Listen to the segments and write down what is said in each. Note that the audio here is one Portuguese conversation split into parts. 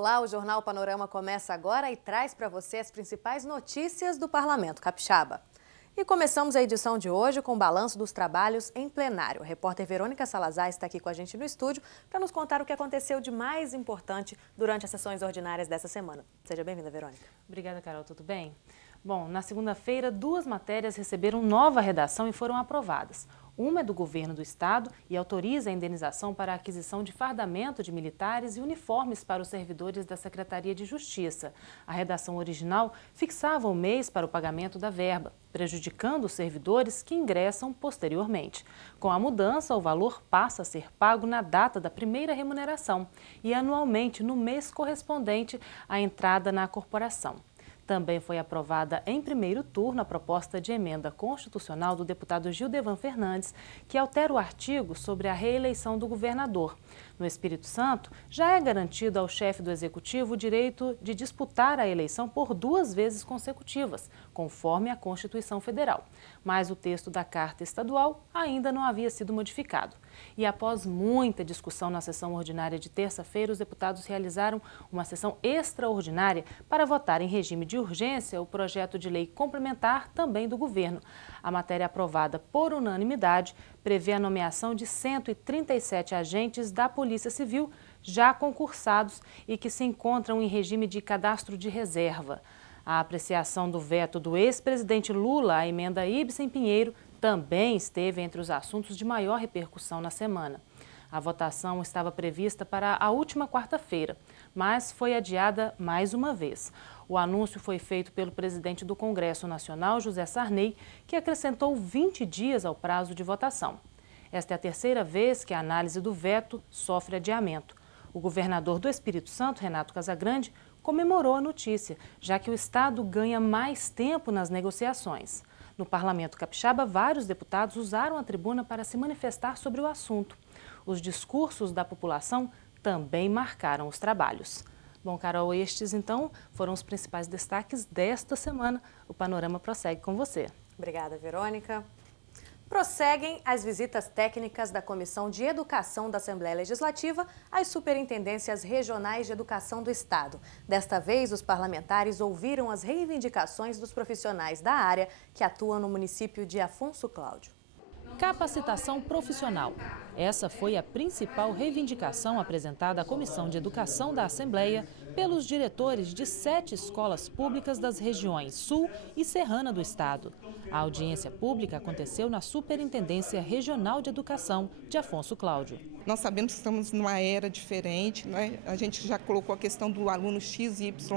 Olá, o Jornal Panorama começa agora e traz para você as principais notícias do Parlamento Capixaba. E começamos a edição de hoje com o balanço dos trabalhos em plenário. A repórter Verônica Salazar está aqui com a gente no estúdio para nos contar o que aconteceu de mais importante durante as sessões ordinárias dessa semana. Seja bem-vinda, Verônica. Obrigada, Carol. Tudo bem? Bom, na segunda-feira, 2 matérias receberam nova redação e foram aprovadas. Uma é do governo do estado e autoriza a indenização para a aquisição de fardamento de militares e uniformes para os servidores da Secretaria de Justiça. A redação original fixava o mês para o pagamento da verba, prejudicando os servidores que ingressam posteriormente. Com a mudança, o valor passa a ser pago na data da primeira remuneração e anualmente no mês correspondente à entrada na corporação. Também foi aprovada em primeiro turno a proposta de emenda constitucional do deputado Gildevan Fernandes, que altera o artigo sobre a reeleição do governador. No Espírito Santo, já é garantido ao chefe do Executivo o direito de disputar a eleição por 2 vezes consecutivas, conforme a Constituição Federal. Mas o texto da Carta Estadual ainda não havia sido modificado. E após muita discussão na sessão ordinária de terça-feira, os deputados realizaram uma sessão extraordinária para votar em regime de urgência o projeto de lei complementar também do governo. A matéria aprovada por unanimidade prevê a nomeação de 137 agentes da Polícia Civil já concursados e que se encontram em regime de cadastro de reserva. A apreciação do veto do ex-presidente Lula à emenda Ibsen Pinheiro também esteve entre os assuntos de maior repercussão na semana. A votação estava prevista para a última quarta-feira, mas foi adiada mais uma vez. O anúncio foi feito pelo presidente do Congresso Nacional, José Sarney, que acrescentou 20 dias ao prazo de votação. Esta é a terceira vez que a análise do veto sofre adiamento. O governador do Espírito Santo, Renato Casagrande, comemorou a notícia, já que o estado ganha mais tempo nas negociações. No Parlamento Capixaba, vários deputados usaram a tribuna para se manifestar sobre o assunto. Os discursos da população também marcaram os trabalhos. Bom, Carol, estes então foram os principais destaques desta semana. O Panorama prossegue com você. Obrigada, Verônica. Prosseguem as visitas técnicas da Comissão de Educação da Assembleia Legislativa às superintendências regionais de educação do Estado. Desta vez, os parlamentares ouviram as reivindicações dos profissionais da área que atuam no município de Afonso Cláudio. Capacitação profissional. Essa foi a principal reivindicação apresentada à Comissão de Educação da Assembleia pelos diretores de 7 escolas públicas das regiões Sul e Serrana do Estado. A audiência pública aconteceu na Superintendência Regional de Educação de Afonso Cláudio. Nós sabemos que estamos numa era diferente, né? A gente já colocou a questão do aluno XYZ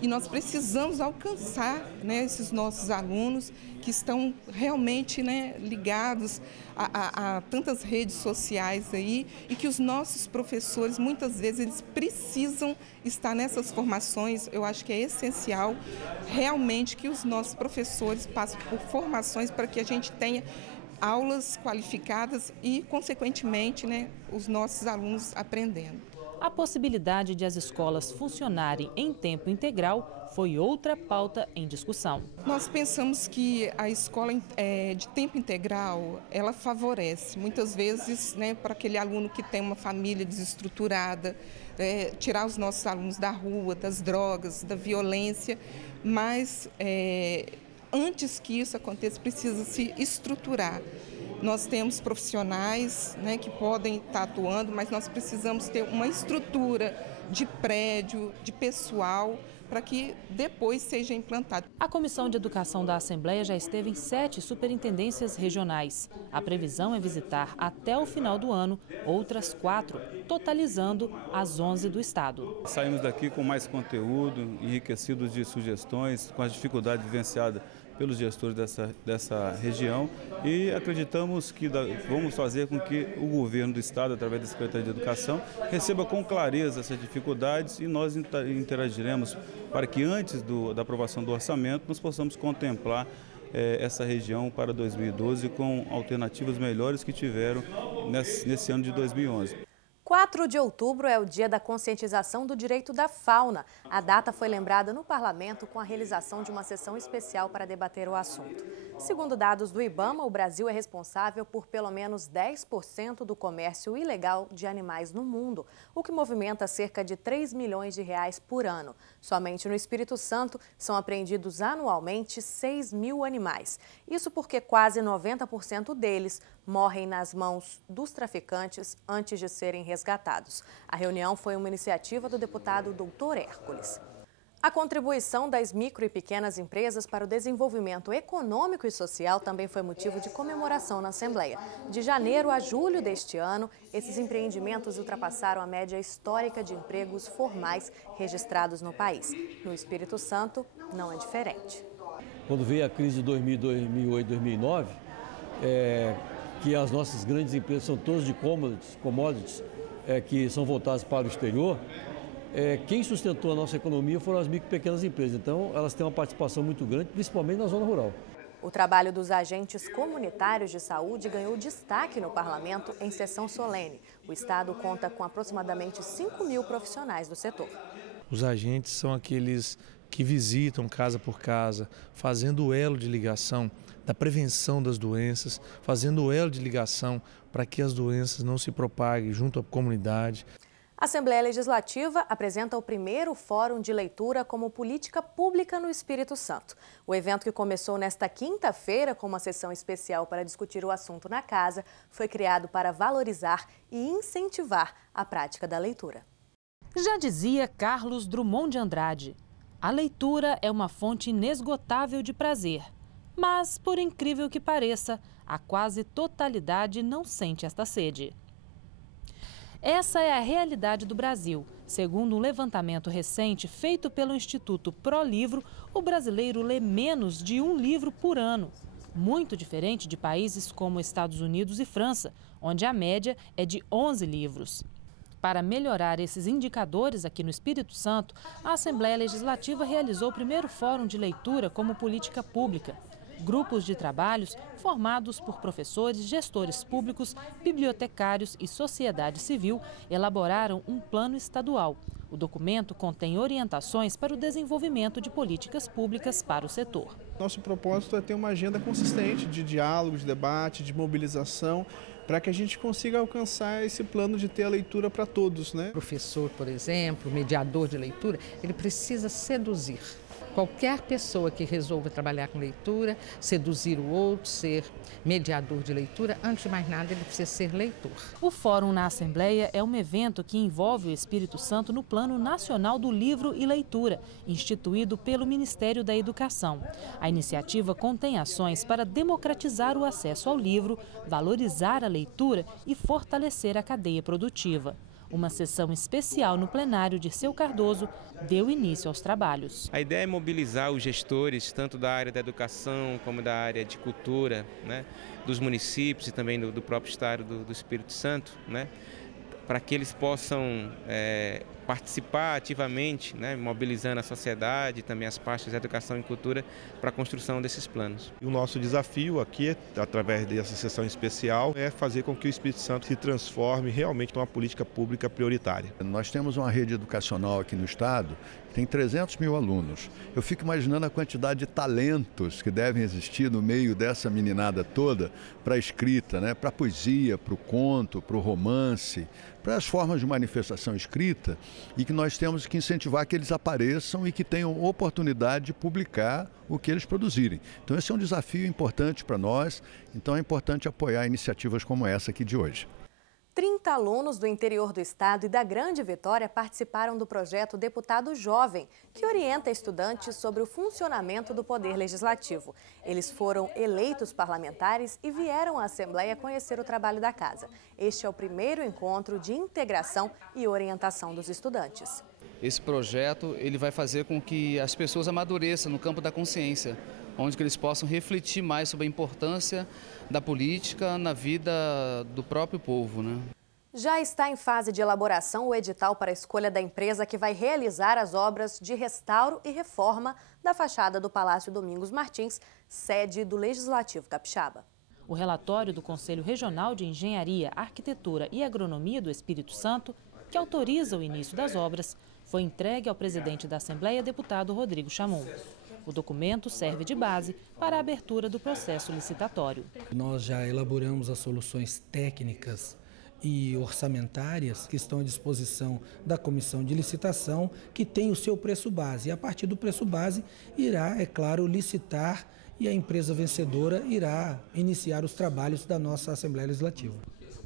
e nós precisamos alcançar, né, esses nossos alunos que estão realmente, né, ligados a tantas redes sociais aí e que os nossos professores, muitas vezes, eles precisam estar nessas formações. Eu acho que é essencial realmente que os nossos professores passem por formações para que a gente tenha aulas qualificadas e, consequentemente, né, os nossos alunos aprendendo. A possibilidade de as escolas funcionarem em tempo integral foi outra pauta em discussão. Nós pensamos que a escola de tempo integral, ela favorece, muitas vezes, né, para aquele aluno que tem uma família desestruturada, tirar os nossos alunos da rua, das drogas, da violência, mas antes que isso aconteça, precisa se estruturar. Nós temos profissionais, né, que podem estar atuando, mas nós precisamos ter uma estrutura de prédio, de pessoal, para que depois seja implantado. A Comissão de Educação da Assembleia já esteve em 7 superintendências regionais. A previsão é visitar até o final do ano outras 4, totalizando as 11 do estado. Saímos daqui com mais conteúdo, enriquecidos de sugestões, com as dificuldades vivenciadas pelos gestores dessa região e acreditamos que vamos fazer com que o governo do estado, através da Secretaria de Educação, receba com clareza essas dificuldades e nós interagiremos para que antes da aprovação do orçamento nós possamos contemplar essa região para 2012 com alternativas melhores que tiveram nesse ano de 2011. 4 de outubro é o dia da conscientização do direito da fauna. A data foi lembrada no Parlamento com a realização de uma sessão especial para debater o assunto. Segundo dados do IBAMA, o Brasil é responsável por pelo menos 10% do comércio ilegal de animais no mundo, o que movimenta cerca de 3 milhões de reais por ano. Somente no Espírito Santo são apreendidos anualmente 6 mil animais. Isso porque quase 90% deles morrem nas mãos dos traficantes antes de serem resgatados. A reunião foi uma iniciativa do deputado Dr. Hércules. A contribuição das micro e pequenas empresas para o desenvolvimento econômico e social também foi motivo de comemoração na Assembleia. De janeiro a julho deste ano, esses empreendimentos ultrapassaram a média histórica de empregos formais registrados no país. No Espírito Santo, não é diferente. Quando veio a crise de 2008, 2009, que as nossas grandes empresas são todas de commodities que são voltadas para o exterior, quem sustentou a nossa economia foram as micro e pequenas empresas. Então, elas têm uma participação muito grande, principalmente na zona rural. O trabalho dos agentes comunitários de saúde ganhou destaque no parlamento em sessão solene. O Estado conta com aproximadamente 5 mil profissionais do setor. Os agentes são aqueles que visitam casa por casa, fazendo o elo de ligação da prevenção das doenças, fazendo o elo de ligação para que as doenças não se propaguem junto à comunidade. A Assembleia Legislativa apresenta o primeiro Fórum de Leitura como política pública no Espírito Santo. O evento, que começou nesta quinta-feira com uma sessão especial para discutir o assunto na casa, foi criado para valorizar e incentivar a prática da leitura. Já dizia Carlos Drummond de Andrade, a leitura é uma fonte inesgotável de prazer. Mas, por incrível que pareça, a quase totalidade não sente esta sede. Essa é a realidade do Brasil. Segundo um levantamento recente feito pelo Instituto ProLivro, o brasileiro lê menos de um livro por ano. Muito diferente de países como Estados Unidos e França, onde a média é de 11 livros. Para melhorar esses indicadores aqui no Espírito Santo, a Assembleia Legislativa realizou o primeiro Fórum de Leitura como política pública. Grupos de trabalhos formados por professores, gestores públicos, bibliotecários e sociedade civil elaboraram um plano estadual. O documento contém orientações para o desenvolvimento de políticas públicas para o setor. Nosso propósito é ter uma agenda consistente de diálogo, de debate, de mobilização, para que a gente consiga alcançar esse plano de ter a leitura para todos, né? O professor, por exemplo, mediador de leitura, ele precisa seduzir. Qualquer pessoa que resolva trabalhar com leitura, seduzir o outro, ser mediador de leitura, antes de mais nada, ele precisa ser leitor. O Fórum na Assembleia é um evento que envolve o Espírito Santo no Plano Nacional do Livro e Leitura, instituído pelo Ministério da Educação. A iniciativa contém ações para democratizar o acesso ao livro, valorizar a leitura e fortalecer a cadeia produtiva. Uma sessão especial no plenário de Seu Cardoso deu início aos trabalhos. A ideia é mobilizar os gestores, tanto da área da educação como da área de cultura, né, dos municípios e também do próprio estado do Espírito Santo, né, para que eles possam participar ativamente, né, mobilizando a sociedade e também as pastas de educação e cultura para a construção desses planos. O nosso desafio aqui, através dessa sessão especial, é fazer com que o Espírito Santo se transforme realmente numa política pública prioritária. Nós temos uma rede educacional aqui no estado, tem 300 mil alunos. Eu fico imaginando a quantidade de talentos que devem existir no meio dessa meninada toda para a escrita, né? Para a poesia, para o conto, para o romance, para as formas de manifestação escrita, e que nós temos que incentivar que eles apareçam e que tenham oportunidade de publicar o que eles produzirem. Então esse é um desafio importante para nós, então é importante apoiar iniciativas como essa aqui de hoje. 30 alunos do interior do estado e da Grande Vitória participaram do projeto Deputado Jovem, que orienta estudantes sobre o funcionamento do Poder Legislativo. Eles foram eleitos parlamentares e vieram à Assembleia conhecer o trabalho da casa. Este é o primeiro encontro de integração e orientação dos estudantes. Esse projeto ele vai fazer com que as pessoas amadureçam no campo da consciência, onde que eles possam refletir mais sobre a importância da política na vida do próprio povo, né? Já está em fase de elaboração o edital para a escolha da empresa que vai realizar as obras de restauro e reforma da fachada do Palácio Domingos Martins, sede do Legislativo Capixaba. O relatório do Conselho Regional de Engenharia, Arquitetura e Agronomia do Espírito Santo, que autoriza o início das obras, foi entregue ao presidente da Assembleia, deputado Rodrigo Chamum. O documento serve de base para a abertura do processo licitatório. Nós já elaboramos as soluções técnicas e orçamentárias que estão à disposição da comissão de licitação, que tem o seu preço base. E a partir do preço base irá, é claro, licitar e a empresa vencedora irá iniciar os trabalhos da nossa Assembleia Legislativa.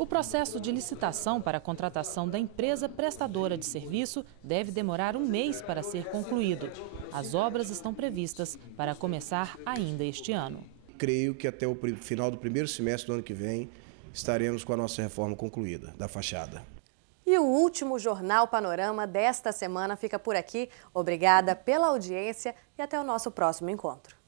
O processo de licitação para a contratação da empresa prestadora de serviço deve demorar um mês para ser concluído. As obras estão previstas para começar ainda este ano. Creio que até o final do primeiro semestre do ano que vem estaremos com a nossa reforma concluída da fachada. E o último Jornal Panorama desta semana fica por aqui. Obrigada pela audiência e até o nosso próximo encontro.